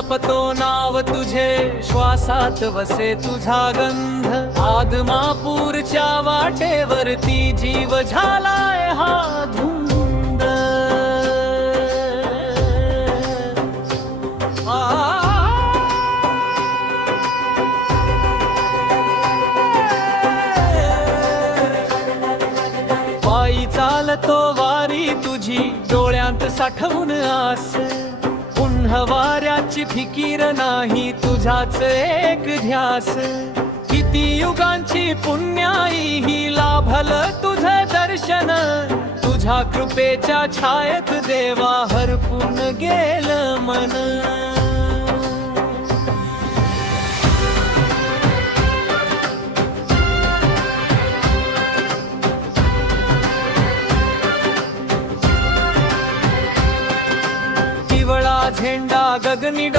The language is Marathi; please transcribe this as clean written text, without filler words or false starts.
जपतो नाव तुझे, श्वासात वसे तुझा गंध. आदमापूरच्या वाटेवरती जीव झालाय हा धुंद. पायी चालतो वारी तुझी, डोळ्यांत साठवून आस. पुन्हा वाऱ्याची फिकीर नाही, तुझाच एक ध्यास. किती युगांची पुण्याई ही लाभलं तुझं दर्शन. तुझ्या कृपेच्या छायेत देवा हरपून गेलं मन. पिवळा झेंडा गगनी